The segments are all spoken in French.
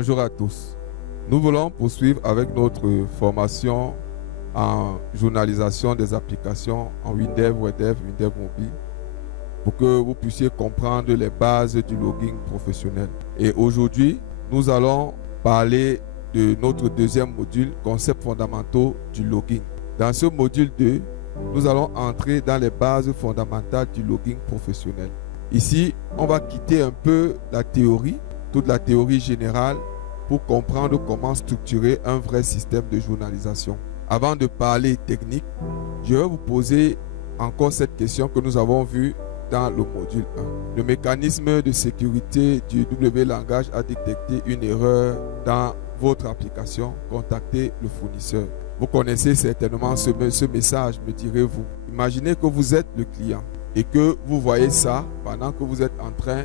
Bonjour à tous. Nous voulons poursuivre avec notre formation en journalisation des applications en WinDev, WebDev, WinDev Mobile pour que vous puissiez comprendre les bases du logging professionnel. Et aujourd'hui, nous allons parler de notre deuxième module, concepts fondamentaux du logging. Dans ce module 2, nous allons entrer dans les bases fondamentales du logging professionnel. Ici, on va quitter un peu la théorie, toute la théorie générale, pour comprendre comment structurer un vrai système de journalisation. Avant de parler technique, je vais vous poser encore cette question que nous avons vue dans le module 1. Le mécanisme de sécurité du W-Langage a détecté une erreur dans votre application. Contactez le fournisseur. Vous connaissez certainement ce message, me direz-vous. Imaginez que vous êtes le client et que vous voyez ça pendant que vous êtes en train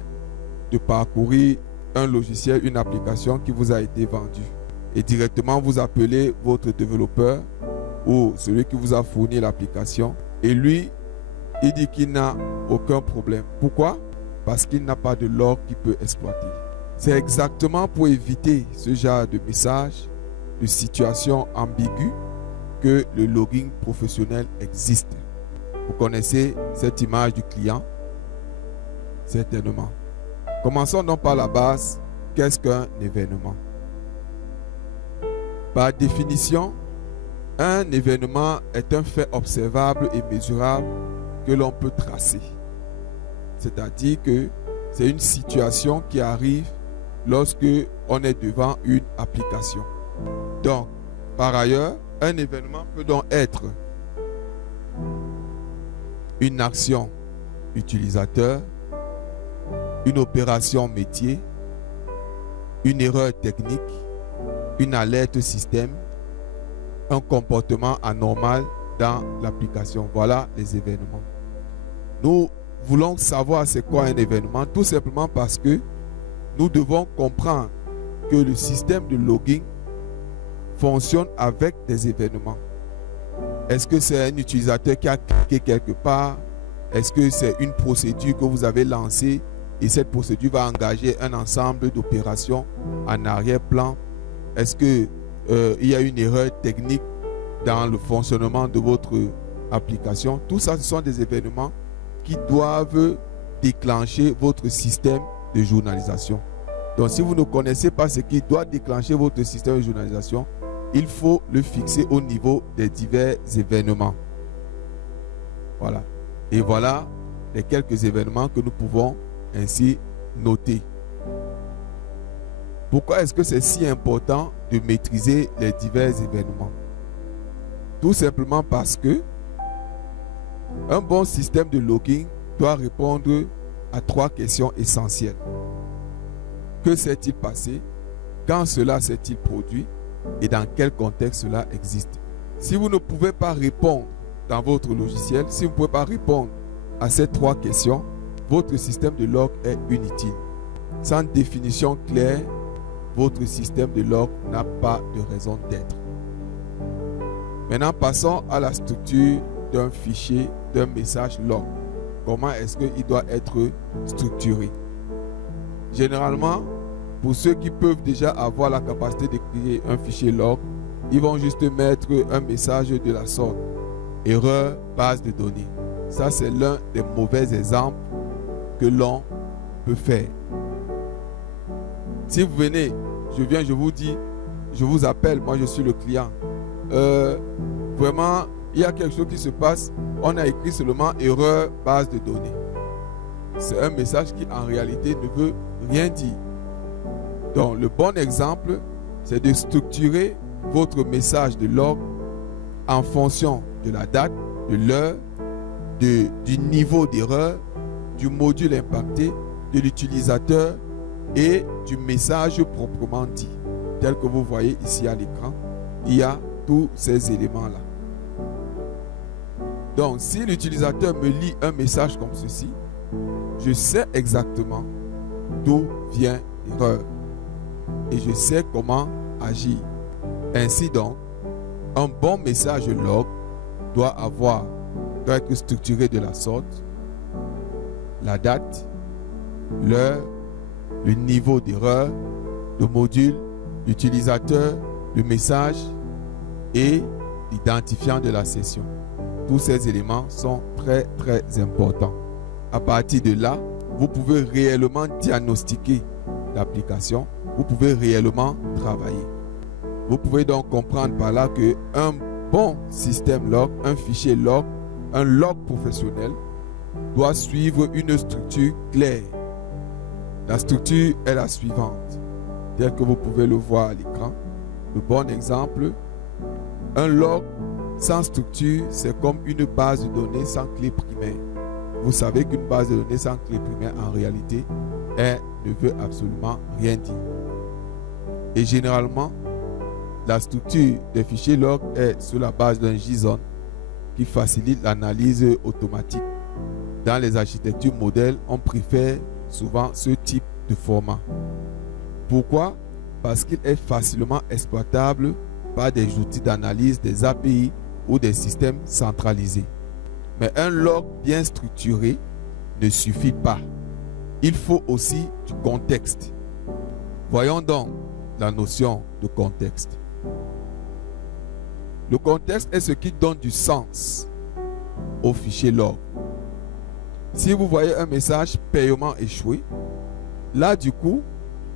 de parcourir un logiciel, une application qui vous a été vendue. Et directement, vous appelez votre développeur ou celui qui vous a fourni l'application. Et lui, il dit qu'il n'a aucun problème. Pourquoi? Parce qu'il n'a pas de log qu'il peut exploiter. C'est exactement pour éviter ce genre de message, de situation ambiguë, que le logging professionnel existe. Vous connaissez cette image du client? Certainement. Commençons donc par la base. Qu'est-ce qu'un événement? Par définition, un événement est un fait observable et mesurable que l'on peut tracer. C'est-à-dire que c'est une situation qui arrive lorsque on est devant une application. Donc, par ailleurs, un événement peut donc être une action utilisateur, une opération métier, une erreur technique, une alerte système, un comportement anormal dans l'application. Voilà les événements. Nous voulons savoir c'est quoi un événement, tout simplement parce que nous devons comprendre que le système de logging fonctionne avec des événements. Est-ce que c'est un utilisateur qui a cliqué quelque part? Est-ce que c'est une procédure que vous avez lancée et cette procédure va engager un ensemble d'opérations en arrière-plan? Est-ce qu'il y a une erreur technique dans le fonctionnement de votre application? Tout ça, ce sont des événements qui doivent déclencher votre système de journalisation. Donc, si vous ne connaissez pas ce qui doit déclencher votre système de journalisation, il faut le fixer au niveau des divers événements. Voilà. Et voilà les quelques événements que nous pouvons ainsi noter. Pourquoi est-ce que c'est si important de maîtriser les divers événements? Tout simplement parce que un bon système de logging doit répondre à 3 questions essentielles. Que s'est-il passé? Quand cela s'est-il produit? Et dans quel contexte cela existe? Si vous ne pouvez pas répondre dans votre logiciel, si vous ne pouvez pas répondre à ces 3 questions, votre système de log est inutile. Sans définition claire, votre système de log n'a pas de raison d'être. Maintenant, passons à la structure d'un fichier, d'un message log. Comment est-ce qu'il doit être structuré? Généralement, pour ceux qui peuvent déjà avoir la capacité de créer un fichier log, ils vont juste mettre un message de la sorte. Erreur, base de données. Ça, c'est l'un des mauvais exemples que l'on peut faire. Si vous venez, je vous dis, je vous appelle, moi je suis le client. Vraiment, il y a quelque chose qui se passe. On a écrit seulement erreur, base de données. C'est un message qui en réalité ne veut rien dire. Donc, le bon exemple, c'est de structurer votre message de log en fonction de la date, de l'heure, du niveau d'erreur, du module impacté, de l'utilisateur et du message proprement dit. Tel que vous voyez ici à l'écran, il y a tous ces éléments-là. Donc, si l'utilisateur me lit un message comme ceci, je sais exactement d'où vient l'erreur et je sais comment agir. Ainsi donc, un bon message log doit être structuré de la sorte: la date, l'heure, le niveau d'erreur, le module l'utilisateur, le message et l'identifiant de la session. Tous ces éléments sont très très importants. À partir de là, vous pouvez réellement diagnostiquer l'application, vous pouvez réellement travailler. Vous pouvez donc comprendre par là qu'un bon système log, un fichier log, un log professionnel doit suivre une structure claire. La structure est la suivante, telle que vous pouvez le voir à l'écran. Le bon exemple, un log sans structure, c'est comme une base de données sans clé primaire. Vous savez qu'une base de données sans clé primaire, en réalité, elle ne veut absolument rien dire. Et généralement, la structure des fichiers log est sur la base d'un JSON qui facilite l'analyse automatique. Dans les architectures modèles, on préfère souvent ce type de format. Pourquoi? Parce qu'il est facilement exploitable par des outils d'analyse, des API ou des systèmes centralisés. Mais un log bien structuré ne suffit pas. Il faut aussi du contexte. Voyons donc la notion de contexte. Le contexte est ce qui donne du sens au fichier log. Si vous voyez un message paiement échoué, là du coup,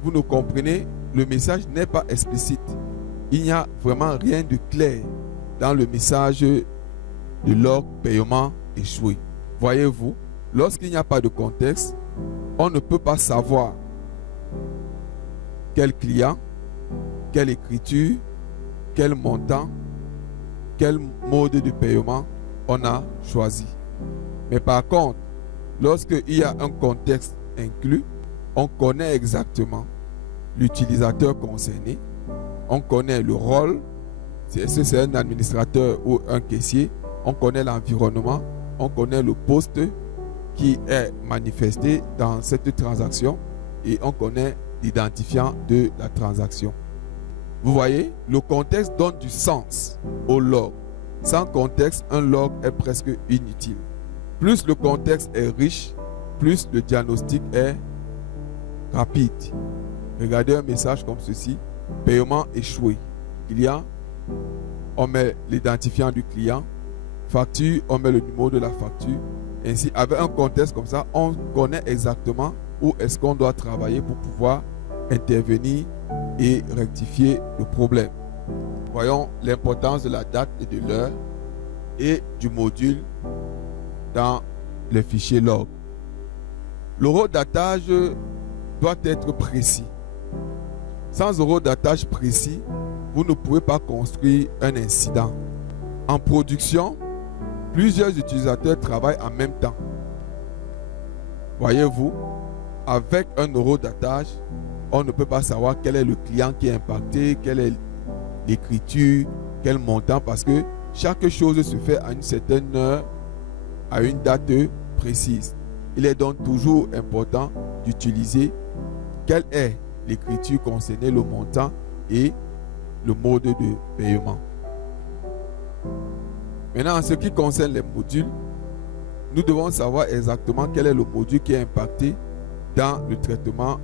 vous ne comprenez, le message n'est pas explicite. Il n'y a vraiment rien de clair dans le message de log paiement échoué. Voyez-vous, lorsqu'il n'y a pas de contexte, on ne peut pas savoir quel client, quelle écriture, quel montant, quel mode de paiement on a choisi. Mais par contre, lorsqu'il y a un contexte inclus, on connaît exactement l'utilisateur concerné, on connaît le rôle, si c'est un administrateur ou un caissier, on connaît l'environnement, on connaît le poste qui est manifesté dans cette transaction et on connaît l'identifiant de la transaction. Vous voyez, le contexte donne du sens au log. Sans contexte, un log est presque inutile. Plus le contexte est riche, plus le diagnostic est rapide. Regardez un message comme ceci, paiement échoué. Client, on met l'identifiant du client. Facture, on met le numéro de la facture. Ainsi, avec un contexte comme ça, on connaît exactement où est-ce qu'on doit travailler pour pouvoir intervenir et rectifier le problème. Voyons l'importance de la date et de l'heure et du module dans le fichier log. Le horodatage doit être précis. Sans horodatage précis, vous ne pouvez pas construire un incident. En production, plusieurs utilisateurs travaillent en même temps. Voyez-vous, avec un horodatage, on ne peut pas savoir quel est le client qui est impacté, quelle est l'écriture, quel montant, parce que chaque chose se fait à une certaine heure, à une date précise. Il est donc toujours important d'utiliser quelle est l'écriture concernée, le montant et le mode de paiement. Maintenant, en ce qui concerne les modules, nous devons savoir exactement quel est le module qui est impacté dans le traitement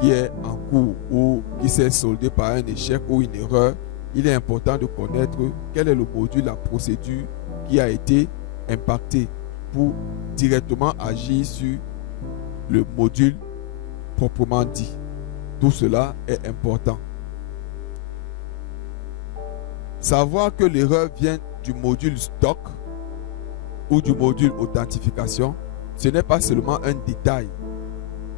qui est en cours ou qui s'est soldé par un échec ou une erreur. Il est important de connaître quel est le module, la procédure qui a été impactée pour directement agir sur le module proprement dit. Tout cela est important. Savoir que l'erreur vient du module stock ou du module authentification, ce n'est pas seulement un détail,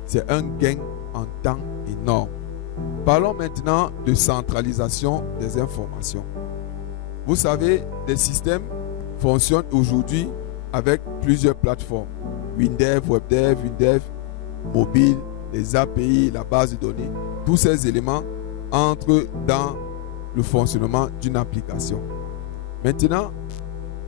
c'est un gain en temps énorme. Parlons maintenant de centralisation des informations. Vous savez, les systèmes fonctionnent aujourd'hui avec plusieurs plateformes. WinDev, WebDev, WinDev, mobile, les API, la base de données. Tous ces éléments entrent dans le fonctionnement d'une application. Maintenant,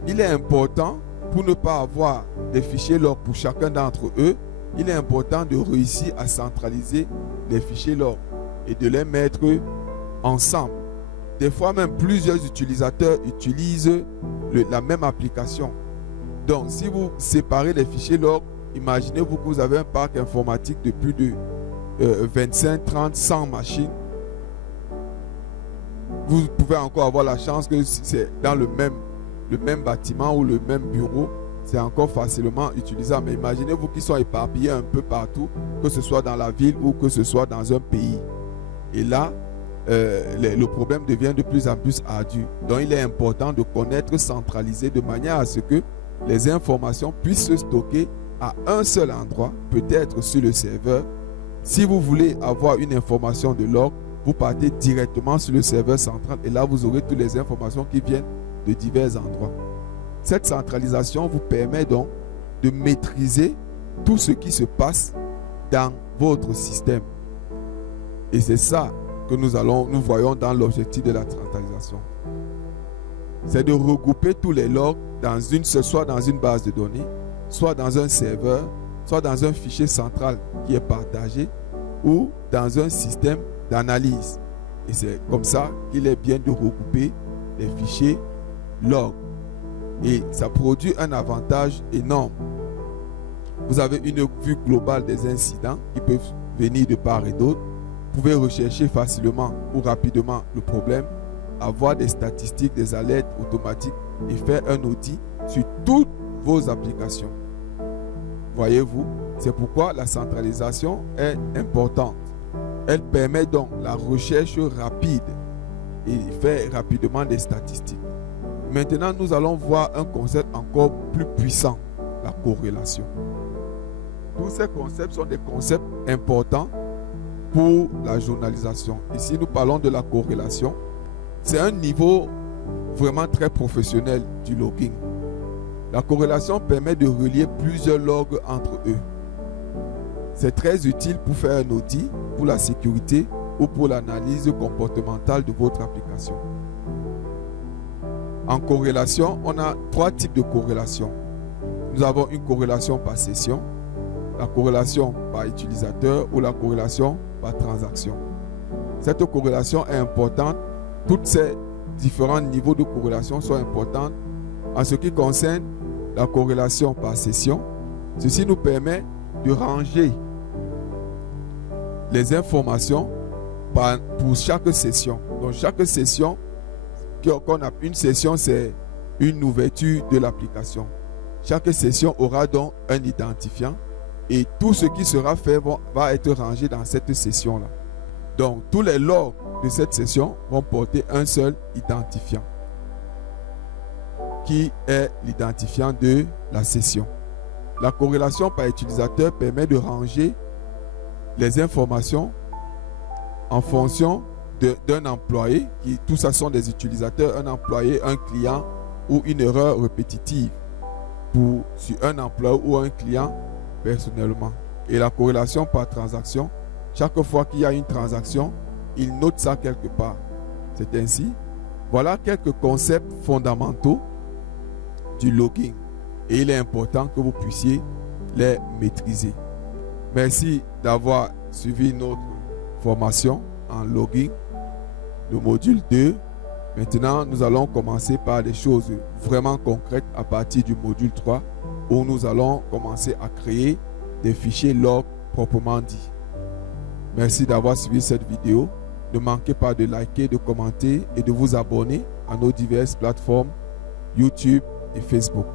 il est important, pour ne pas avoir des fichiers log pour chacun d'entre eux, il est important de réussir à centraliser les fichiers log et de les mettre ensemble. Des fois même, plusieurs utilisateurs utilisent la même application. Donc, si vous séparez les fichiers log, imaginez-vous que vous avez un parc informatique de plus de 25, 30, 100 machines. vous pouvez encore avoir la chance que si c'est dans le même bâtiment ou le même bureau, c'est encore facilement utilisable. Mais imaginez-vous qu'ils sont éparpillés un peu partout, que ce soit dans la ville ou que ce soit dans un pays. Et là, le problème devient de plus en plus ardu. Donc il est important de connaître, centraliser de manière à ce que les informations puissent se stocker à un seul endroit, peut-être sur le serveur. Si vous voulez avoir une information de log, vous partez directement sur le serveur central et là vous aurez toutes les informations qui viennent de divers endroits. Cette centralisation vous permet donc de maîtriser tout ce qui se passe dans votre système. Et c'est ça que nous voyons dans l'objectif de la centralisation. C'est de regrouper tous les logs soit dans une base de données, soit dans un serveur, soit dans un fichier central qui est partagé ou dans un système d'analyse. Et c'est comme ça qu'il est bien de regrouper les fichiers log. Et ça produit un avantage énorme. Vous avez une vue globale des incidents qui peuvent venir de part et d'autre. Vous pouvez rechercher facilement ou rapidement le problème, avoir des statistiques, des alertes automatiques et faire un audit sur toutes vos applications. Voyez-vous, c'est pourquoi la centralisation est importante. Elle permet donc la recherche rapide et faire rapidement des statistiques. Maintenant, nous allons voir un concept encore plus puissant, la corrélation. Tous ces concepts sont des concepts importants pour la journalisation. Ici, nous parlons de la corrélation. C'est un niveau vraiment très professionnel du logging. La corrélation permet de relier plusieurs logs entre eux. C'est très utile pour faire un audit, pour la sécurité ou pour l'analyse comportementale de votre application. En corrélation, on a 3 types de corrélation. Nous avons une corrélation par session, la corrélation par utilisateur ou la corrélation par transaction. Cette corrélation est importante. Tous ces différents niveaux de corrélation sont importants. En ce qui concerne la corrélation par session, ceci nous permet de ranger les informations pour chaque session. Donc chaque session, une session, c'est une ouverture de l'application. Chaque session aura donc un identifiant et tout ce qui sera fait va être rangé dans cette session-là. Donc, tous les logs de cette session vont porter un seul identifiant qui est l'identifiant de la session. La corrélation par utilisateur permet de ranger les informations en fonction d'un employé, tout ça sont des utilisateurs, un employé, un client ou une erreur répétitive sur un employé ou un client personnellement. Et la corrélation par transaction, chaque fois qu'il y a une transaction, il note ça quelque part. C'est ainsi. Voilà quelques concepts fondamentaux du logging. Et il est important que vous puissiez les maîtriser. Merci d'avoir suivi notre formation en logging, le module 2. Maintenant, nous allons commencer par des choses vraiment concrètes à partir du module 3 où nous allons commencer à créer des fichiers log proprement dit. Merci d'avoir suivi cette vidéo. Ne manquez pas de liker, de commenter et de vous abonner à nos diverses plateformes YouTube et Facebook.